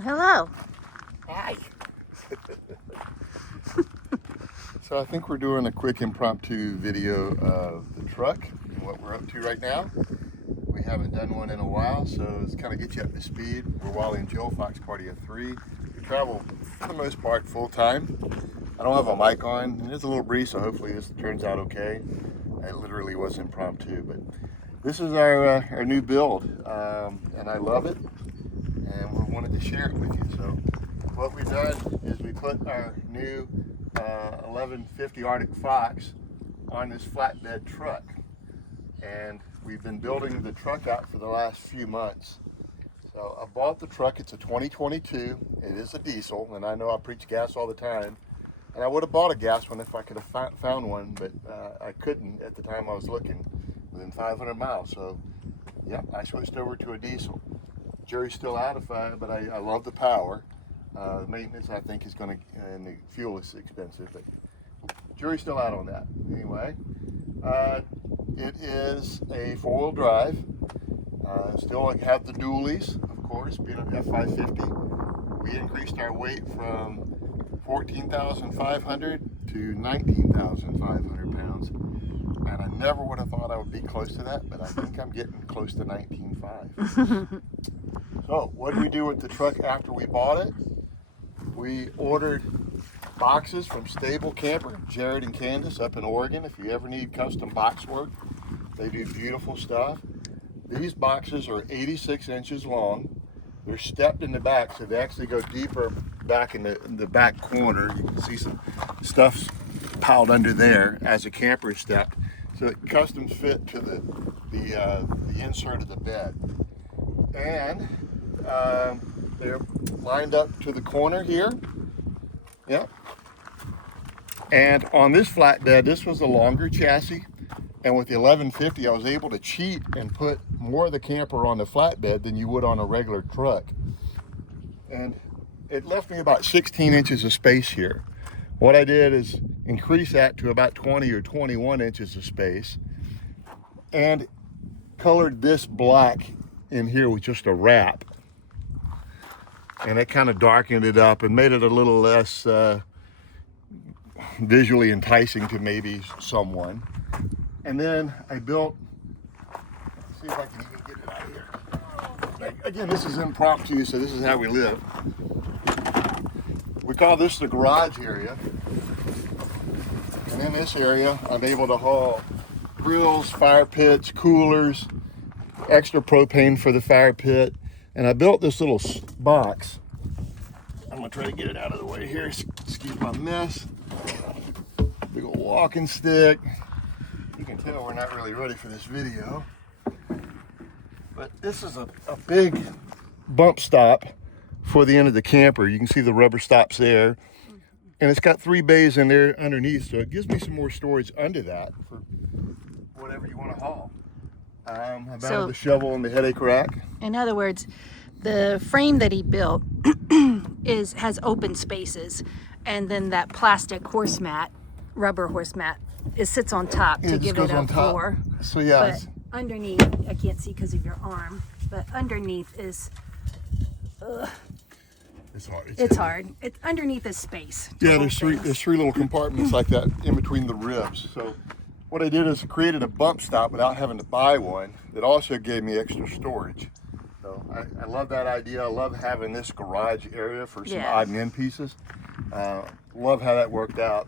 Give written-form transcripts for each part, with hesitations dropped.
Well, hello. Hi. So I think we're doing a quick impromptu video of the truck and what we're up to right now. We haven't done one in a while, so it's kind of get you up to speed. We're Wally and Jill, Fox Party of 3. We travel for the most part full time. I don't have a mic on, and there's a little breeze, so hopefully this turns out okay. It literally was impromptu, but this is our new build, and I love it, and we wanted to share it with you. So what we've done is we put our new 1150 Arctic Fox on this flatbed truck, and we've been building the truck out for the last few months. So I bought the truck. It's a 2022. It is a diesel, and I know I preach gas all the time, and I would have bought a gas one if I could have found one, but I couldn't at the time I was looking within 500 miles. So yeah, I switched over to a diesel. Jury's still out if but I love the power. The maintenance I think is going to, and the fuel is expensive, but jury's still out on that. Anyway, it is a 4-wheel drive. Still have the dualies, of course, being an F550. We increased our weight from 14,500 to 19,500 pounds. And I never would have thought I would be close to that, but I think I'm getting close to 19.5. So what did we do with the truck after we bought it? We ordered boxes from Stable Camper, Jared and Candace up in Oregon. If you ever need custom box work, they do beautiful stuff. These boxes are 86 inches long. They're stepped in the back, so they actually go deeper back in the back corner. You can see some stuff piled under there as a camper is stepped. So it custom fit to the insert of the bed. And they're lined up to the corner here. Yep. And on this flatbed, this was a longer chassis. And with the 1150, I was able to cheat and put more of the camper on the flatbed than you would on a regular truck. And it left me about 16 inches of space here. What I did is increase that to about 20 or 21 inches of space and colored this black in here with just a wrap. And it kind of darkened it up and made it a little less visually enticing to maybe someone. And then I built, let's see if I can even get it out of here. Again, this is impromptu, so this is how we live. We call this the garage area. And in this area, I'm able to haul grills, fire pits, coolers, extra propane for the fire pit. And I built this little box. I'm gonna try to get it out of the way here, excuse my mess. Big old walking stick. You can tell we're not really ready for this video. But this is a big bump stop for the end of the camper. You can see the rubber stops there. And it's got 3 bays in there underneath, so it gives me some more storage under that for whatever you want to haul. About the shovel and the headache rack. In other words, the frame that he built has open spaces, and then that plastic horse mat, rubber horse mat, sits on top to give it a floor. So yeah. But underneath, I can't see because of your arm, but underneath is, It's hard. It's hard. Underneath is space. Yeah, there's three little compartments like that in between the ribs. So what I did is created a bump stop without having to buy one that also gave me extra storage. So I love that idea. I love having this garage area for some odd and end pieces. Love how that worked out.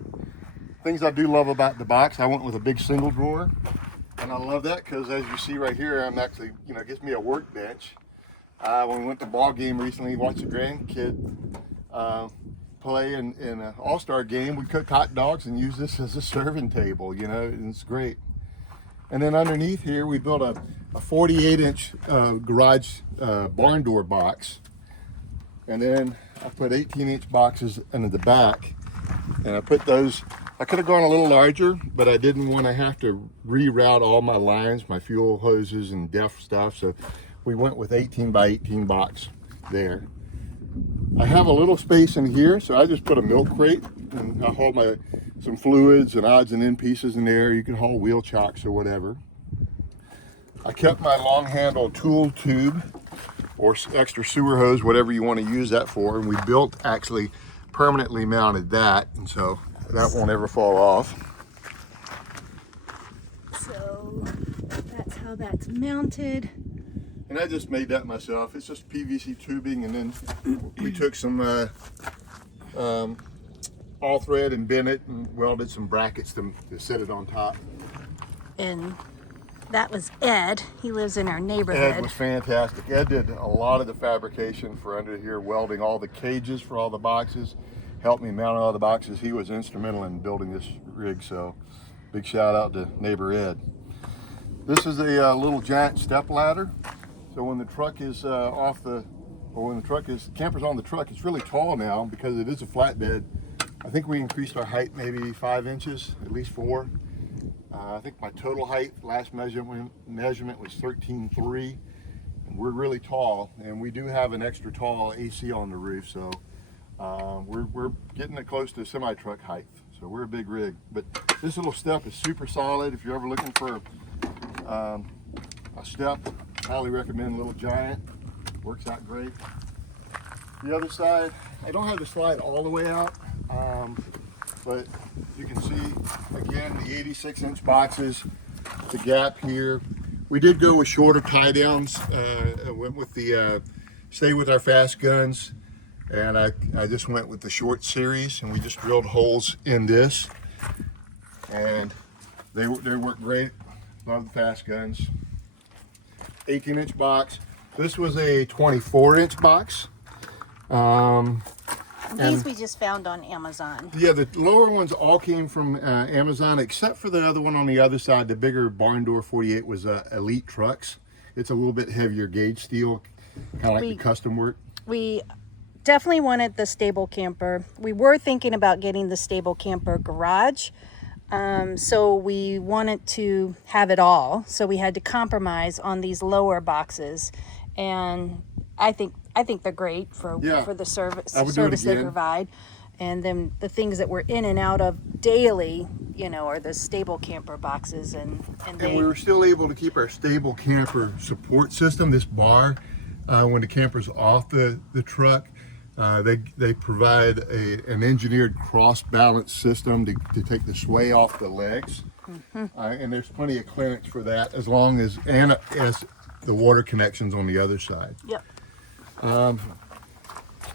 Things I do love about the box, I went with a big single drawer. And I love that because as you see right here, I'm actually, it gives me a workbench. When we went to ball game recently, watched a grandkid play in an all-star game. We cooked hot dogs and used this as a serving table, and it's great. And then underneath here, we built a 48-inch garage barn door box. And then I put 18-inch boxes into the back. And I put those, I could have gone a little larger, but I didn't want to have to reroute all my lines, my fuel hoses and def stuff. So we went with 18 by 18 box there. I have a little space in here, so I just put a milk crate and I haul some fluids and odds and end pieces in there. You can haul wheel chocks or whatever. I kept my long handle tool tube or extra sewer hose, whatever you want to use that for. And we built, actually permanently mounted that, and so that won't ever fall off. So that's how that's mounted. And I just made that myself. It's just PVC tubing, and then we took some all thread and bent it and welded some brackets to set it on top. And that was Ed. He lives in our neighborhood. Ed was fantastic. Ed did a lot of the fabrication for under here, welding all the cages for all the boxes, helped me mount all the boxes. He was instrumental in building this rig, so big shout out to neighbor Ed. This is a little giant step ladder. So when the truck is camper's on the truck, it's really tall now because it is a flatbed. I think we increased our height maybe 5 inches, at least 4. I think my total height, last measurement was 13.3. And we're really tall, and we do have an extra tall AC on the roof, so we're getting it close to semi-truck height. So we're a big rig. But this little step is super solid. If you're ever looking for a step, highly recommend Little Giant. Works out great. The other side, I don't have the slide all the way out, but you can see again the 86-inch boxes, the gap here. We did go with shorter tie downs. Went with the stay with our fast guns, and I just went with the short series, and we just drilled holes in this, and they work great. Love the fast guns. 18-inch box. This was a 24-inch box. These we just found on Amazon. Yeah, the lower ones all came from Amazon, except for the other one on the other side. The bigger barn door 48 was Elite Trucks. It's a little bit heavier gauge steel, kind of like the custom work. We definitely wanted the stable camper. We were thinking about getting the stable camper garage. So we wanted to have it all. So we had to compromise on these lower boxes, and I think they're great for the service they provide. And then the things that we're in and out of daily, are the stable camper boxes, and we were still able to keep our stable camper support system, this bar, when the camper's off the truck. They provide an engineered cross balance system to take the sway off the legs. And there's plenty of clearance for that, as long as the water connections on the other side. Yep.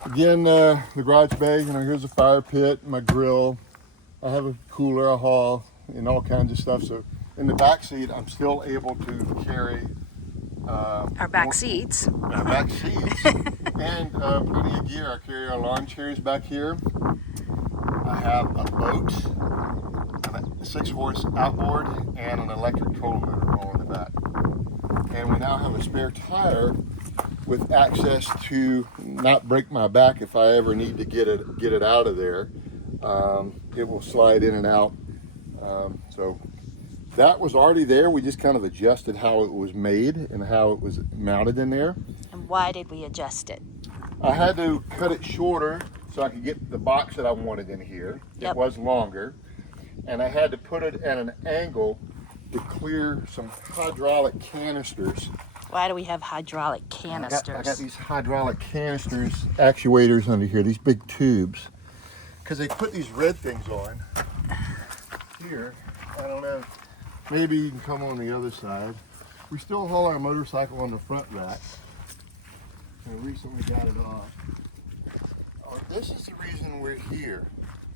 Again, the garage bay, here's a fire pit, my grill. I have a cooler, a haul, and all kinds of stuff. So in the back seat, I'm still able to carry our back seats. Our back seats. And plenty of gear. I carry our lawn chairs back here. I have a boat, a 6-horse outboard, and an electric tow motor all in the back. And we now have a spare tire with access to not break my back if I ever need to get it out of there. It will slide in and out. So that was already there. We just kind of adjusted how it was made and how it was mounted in there. And why did we adjust it? I had to cut it shorter so I could get the box that I wanted in here. Yep. It was longer. And I had to put it at an angle to clear some hydraulic canisters. Why do we have hydraulic canisters? I got these hydraulic canisters, actuators under here, these big tubes. Because they put these red things on here. I don't know. Maybe you can come on the other side. We still haul our motorcycle on the front rack. We recently got it off. Oh, this is the reason we're here.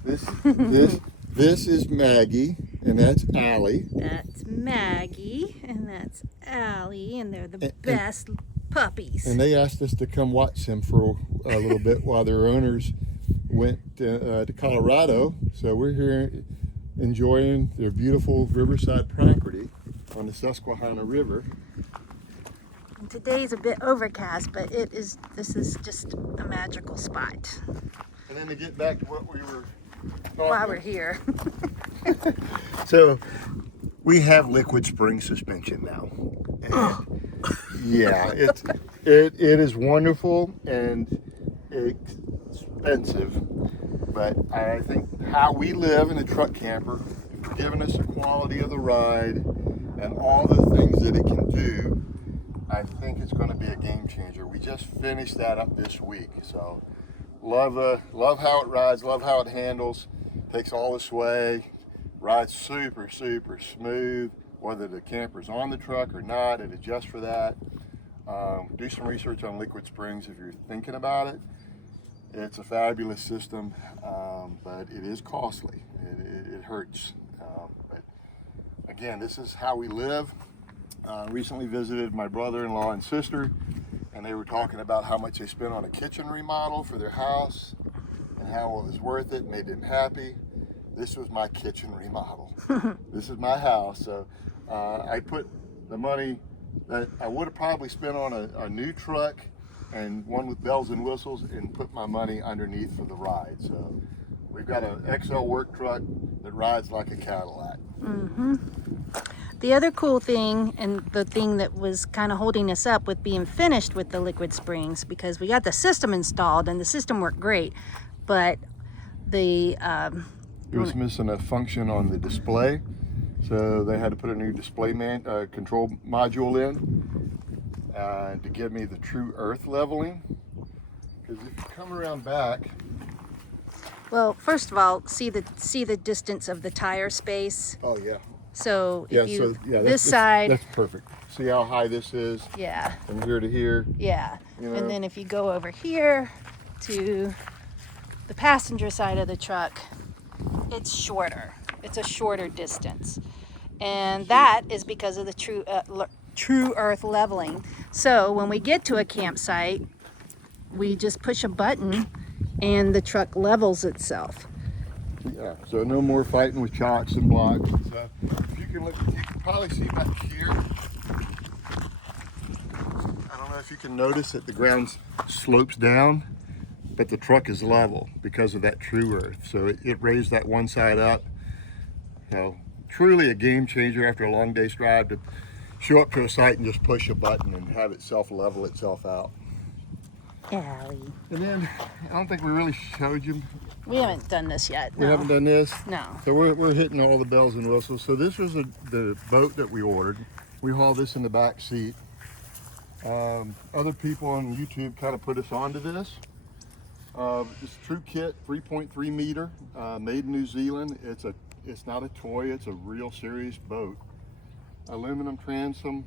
This is Maggie, and that's Allie. That's Maggie, and that's Allie, and they're the best puppies. And they asked us to come watch them for a little bit while their owners went to Colorado. So we're here enjoying their beautiful riverside property on the Susquehanna River. And today's a bit overcast, but this is just a magical spot. And then to get back to what we were talking while we're here. So we have liquid spring suspension now. And yeah, it is wonderful and expensive, but I think how we live in a truck camper, giving us the quality of the ride and all the things that it can do, I think it's going to be a game changer. We just finished that up this week, so love how it rides, love how it handles, takes all the sway, rides super smooth, whether the camper's on the truck or not. It adjusts for that. Do some research on liquid springs if you're thinking about it. It's a fabulous system, but it is costly. It hurts. But again, this is how we live. Recently visited my brother-in-law and sister, and they were talking about how much they spent on a kitchen remodel for their house and how it was worth it, made them happy. This was my kitchen remodel. This is my house, so I put the money that I would have probably spent on a new truck and one with bells and whistles, and put my money underneath for the ride. So we've got an XL work truck that rides like a Cadillac. Mm-hmm. The other cool thing, and the thing that was kind of holding us up with being finished with the liquid springs, because we got the system installed and the system worked great, but the it was missing a function on the display, so they had to put a new display control module in to give me the true earth leveling. Because if you come around back, well, first of all, see the distance of the tire space. oh yeah. So if you this side, that's perfect. See how high this is? Yeah. From here to here. Yeah. You know? And then if you go over here to the passenger side of the truck, it's shorter. It's a shorter distance, and that is because of the true earth leveling. So when we get to a campsite, we just push a button, and the truck levels itself. Yeah, so no more fighting with chocks and blocks and stuff. If you can look, you can probably see back here. I don't know if you can notice that the ground slopes down, but the truck is level because of that true earth. So it raised that one side up. You know, truly a game changer after a long day's drive to show up to a site and just push a button and have it level itself out. Allie. And then, I don't think we really showed you. We haven't done this yet. We haven't done this? No. So we're hitting all the bells and whistles. So this was the boat that we ordered. We hauled this in the back seat. Other people on YouTube kind of put us onto this. It's a true kit, 3.3 meter, made in New Zealand. It's not a toy, it's a real serious boat. Aluminum transom.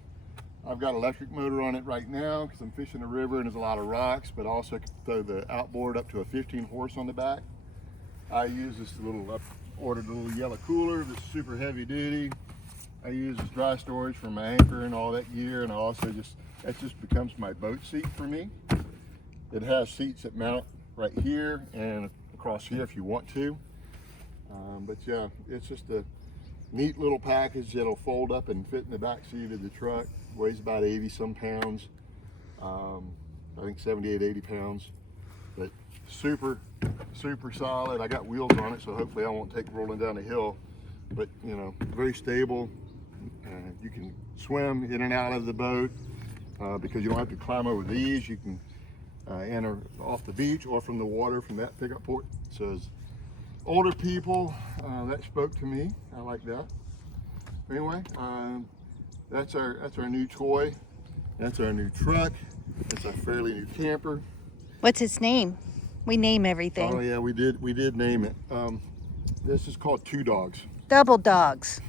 I've got an electric motor on it right now because I'm fishing the river and there's a lot of rocks, but also I can throw the outboard up to a 15 horse on the back. I use this ordered a little yellow cooler. This is super heavy duty. I use this dry storage for my anchor and all that gear, and I also that just becomes my boat seat for me. It has seats that mount right here and across here if you want to. But yeah, it's just a neat little package that'll fold up and fit in the back seat of the truck. Weighs about 80 some pounds. I think 78, 80 pounds. But super solid. I got wheels on it, so hopefully I won't take rolling down the hill. But you know, very stable. You can swim in and out of the boat because you don't have to climb over these. You can enter off the beach or from the water from that pickup port. So as older people, that spoke to me. I like that. Anyway, that's our new toy. That's our new truck. It's a fairly new camper. What's its name? We name everything. Oh yeah, we did name it. This is called Two Dogs. Double Dogs.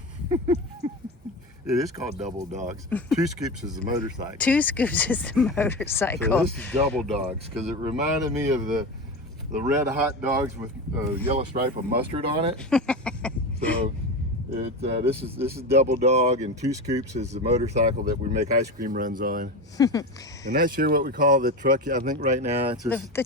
It is called Double Dogs. Two Scoops is the motorcycle. Two Scoops is the motorcycle. So this is Double Dogs because it reminded me of the red hot dogs with a yellow stripe of mustard on it. So this is Double Dog, and Two Scoops is the motorcycle that we make ice cream runs on. And that's here what we call the truck. I think right now it's just, the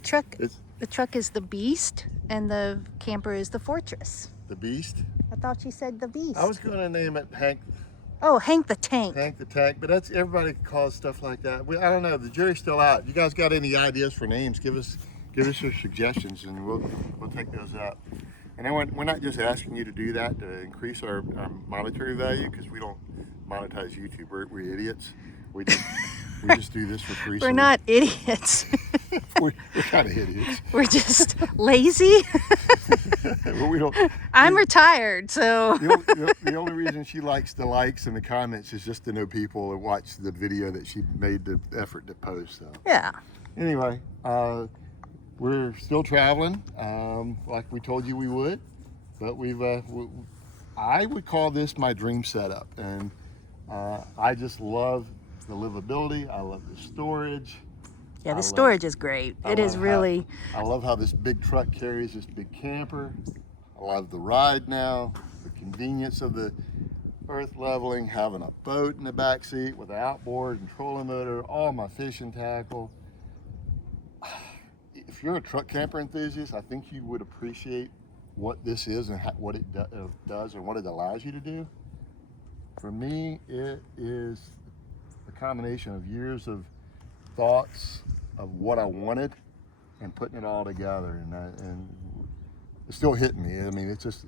truck is the Beast, and the camper is the Fortress. The Beast. I thought you said the Beast. I was going to name it Hank. Oh, Hank the Tank. Hank the Tank, but that's everybody calls stuff like that. I don't know. The jury's still out. You guys got any ideas for names? Give us your suggestions, and we'll take those up. And then we're not just asking you to do that to increase our monetary value, because we don't monetize YouTube. We're idiots. We just We just do this for free. We're not idiots. We're kind of idiots. We're just lazy. Well, we don't. I'm retired, so. The only reason she likes the likes and the comments is just to know people and watch the video that she made the effort to post. So. Yeah. Anyway, we're still traveling, like we told you we would, but I would call this my dream setup, and I just love the livability. I love the storage. Yeah, the storage is great. It is really. I love how this big truck carries this big camper. I love the ride now, the convenience of the earth leveling, having a boat in the back seat with an outboard and trolling motor, all my fishing tackle. If you're a truck camper enthusiast, I think you would appreciate what this is and what it does and what it allows you to do. For me, it is a combination of years of thoughts of what I wanted and putting it all together, and it's still hitting me. I mean, it's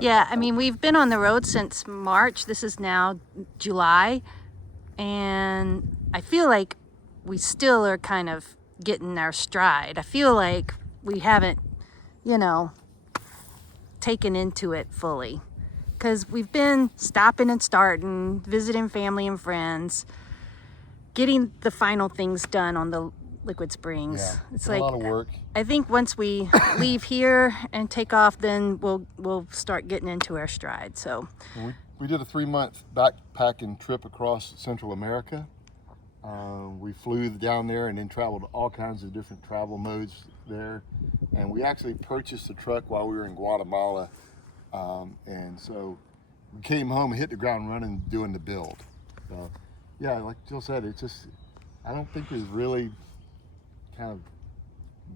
yeah, I mean, we've been on the road since March. This is now July, and I feel like we still are kind of getting our stride. I feel like we haven't, taken into it fully, because we've been stopping and starting, visiting family and friends, getting the final things done on the liquid springs. Yeah, it's a like lot of work. I think once we leave here and take off, then we'll start getting into our stride. So we did a 3-month backpacking trip across Central America. We flew down there and then traveled all kinds of different travel modes there, and we actually purchased a truck while we were in Guatemala, and so we came home and hit the ground running doing the build. So yeah, like Jill said, it's just, I don't think we've really kind of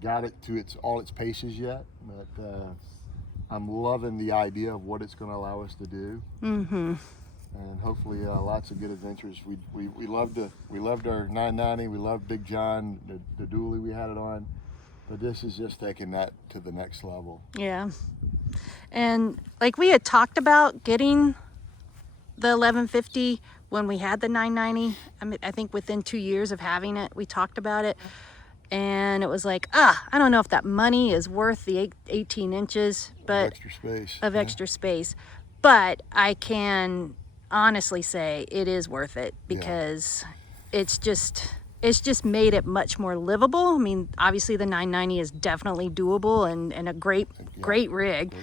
got it to all its paces yet, but I'm loving the idea of what it's going to allow us to do. Mm-hmm. And hopefully lots of good adventures. We loved our 990. We loved Big John, the dually we had it on, but this is just taking that to the next level. Yeah, and like we had talked about getting the 1150 when we had the 990. I mean, I think within 2 years of having it, we talked about it, and it was like, I don't know if that money is worth the 18 inches, but extra space. But I can honestly say it is worth it, because it's just made it much more livable. I mean, obviously the 990 is definitely doable and a great rig,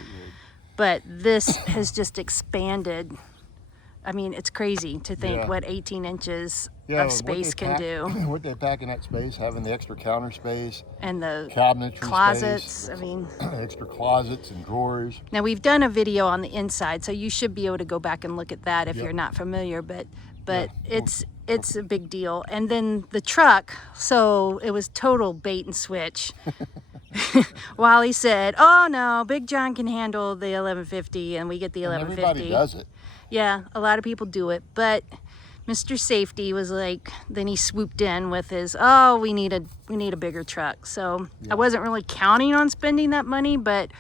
but this has just expanded. I mean, it's crazy to think what 18 inches of space can do. What they pack in that space, having the extra counter space and the cabinetry closet. I mean, extra closets and drawers. Now we've done a video on the inside, so you should be able to go back and look at that if you're not familiar. But it's a big deal. And then the truck, so it was total bait and switch. Wally said, "Oh no, Big John can handle the 1150, and we get the 1150." Everybody does it. Yeah, a lot of people do it, but Mr. Safety was like, then he swooped in with his, we need a bigger truck. So I wasn't really counting on spending that money, but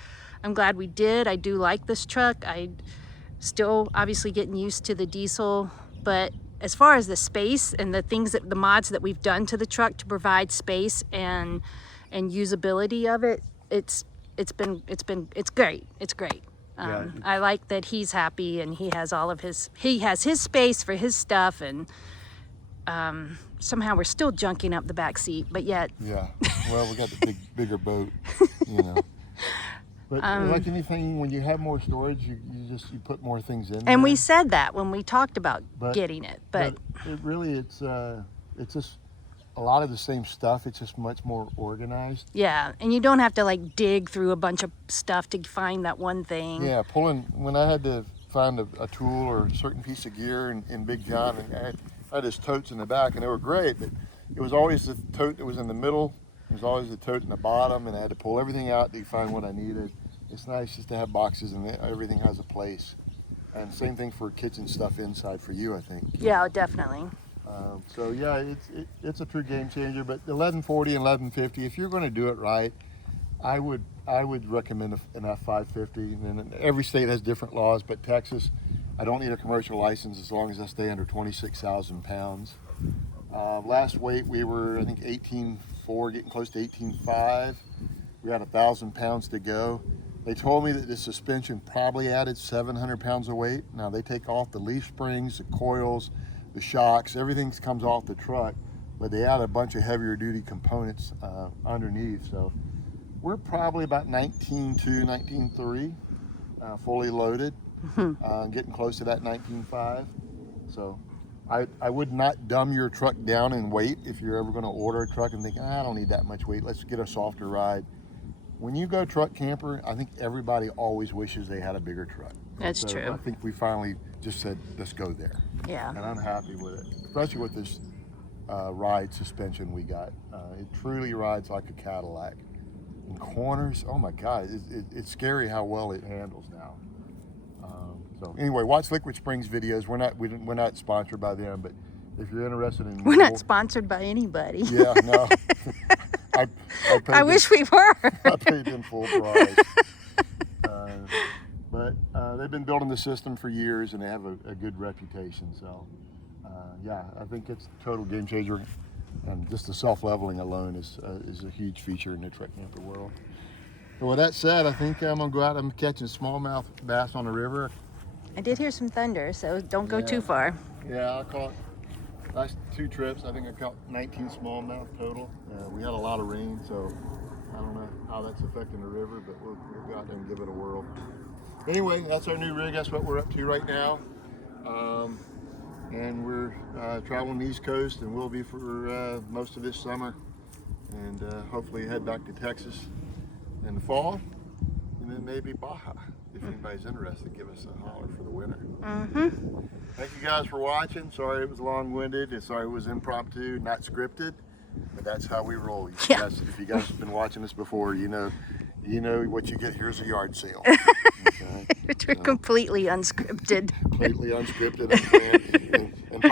I'm glad we did. I do like this truck. I still obviously getting used to the diesel, but as far as the space and the mods that we've done to the truck to provide space and usability of it, it's great. It's great. I like that he's happy and he has his space for his stuff, and somehow we're still junking up the back seat, but yet. Yeah, well, we got the bigger boat, But like anything, when you have more storage, you put more things in. And we said that when we talked about getting it, but it's just a lot of the same stuff. It's just much more organized. Yeah, and you don't have to like dig through a bunch of stuff to find that one thing. Yeah, when I had to find a tool or a certain piece of gear in Big John, and I had his totes in the back, and they were great, but it was always the tote that was in the middle. It was always the tote in the bottom, and I had to pull everything out to find what I needed. It's nice just to have boxes and everything has a place. And same thing for kitchen stuff inside for you, I think. Yeah, definitely. So yeah, it's a true game changer. But the 1140 and 1150, if you're going to do it right, I would recommend an F550. And every state has different laws, but Texas, I don't need a commercial license as long as I stay under 26,000 pounds. Last weight we were, I think, 18.4, getting close to 18.5. We had 1,000 pounds to go. They told me that the suspension probably added 700 pounds of weight. Now they take off the leaf springs, the coils, the shocks, everything comes off the truck, but they add a bunch of heavier duty components underneath. So we're probably about 19.2, 19.3, fully loaded, getting close to that 19.5. So I would not dumb your truck down in weight if you're ever going to order a truck and thinking, I don't need that much weight, let's get a softer ride. When you go truck camper, I think everybody always wishes they had a bigger truck. That's true. I think we finally just said, let's go there. Yeah. And I'm happy with it, especially with this ride suspension we got. It truly rides like a Cadillac. In corners, oh my God, it's scary how well it handles now. So anyway, watch Liquid Springs videos. We're not sponsored by them, but if you're interested in We're not sponsored by anybody. Yeah, no. I wish we were. I paid them full price. But they've been building the system for years and they have a good reputation. So yeah, I think it's a total game changer. And just the self-leveling alone is a huge feature in the truck camper world. So with that said, I think I'm gonna go out. I'm catching smallmouth bass on the river. I did hear some thunder, so don't go too far. Yeah, I caught last 2 trips. I think I caught 19 smallmouth total. We had a lot of rain, so I don't know how that's affecting the river, but we'll go out there and give it a whirl. Anyway, that's our new rig. That's what we're up to right now. And we're traveling the East Coast, and we'll be for most of this summer, and hopefully head back to Texas in the fall, and then maybe Baja. If anybody's interested, give us a holler for the winter. Thank you guys for watching. Sorry it was long-winded, and sorry it was impromptu, not scripted, but that's how we roll. Yeah. If you guys have been watching us before, you know what you get. Here's a yard sale. Okay? We're completely unscripted. Completely unscripted, and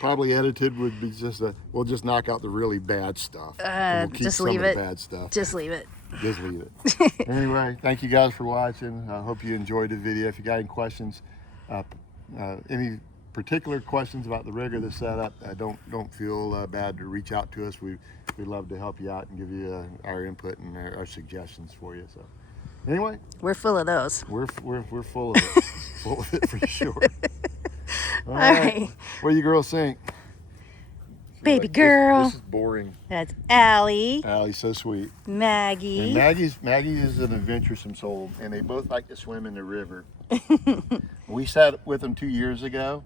probably edited would be we'll just knock out the really bad stuff. And we'll keep just some leave of it. the bad stuff. Just leave it. Just leave it. Anyway, thank you guys for watching. I hope you enjoyed the video. If you got any questions, any particular questions about the rig or the setup, don't feel bad to reach out to us. We'd love to help you out and give you our input and our suggestions for you. So anyway, We're full of those. we're full of it. Full of it for sure. All right. What do you girls think? Baby girl. This is boring. That's Allie. Allie's so sweet. Maggie. And Maggie is an adventuresome soul, and they both like to swim in the river. We sat with them 2 years ago,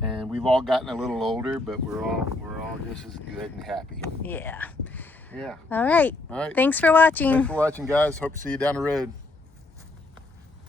and we've all gotten a little older, but we're all just as good and happy. Yeah. Yeah. All right. All right. Thanks for watching. Thanks for watching, guys. Hope to see you down the road.